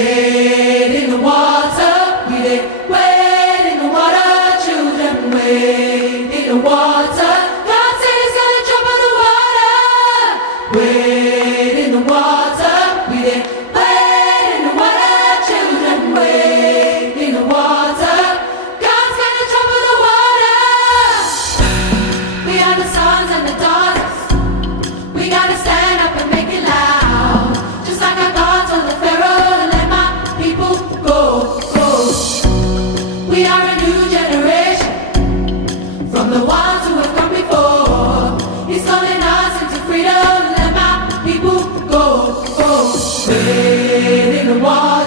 Wade in the water, we did wade in the water, children, wade in the water. God said he's gonna trouble the water. Wade in the water, we did wade in the water, children, wade in the water. God's gonna trouble the water. We are the sons and the daughters. We gotta stand up and make it loud, just like our God told the Pharaoh. We are a new generation from the ones who have come before. He's calling us into freedom. Let my people go. Wade in the water.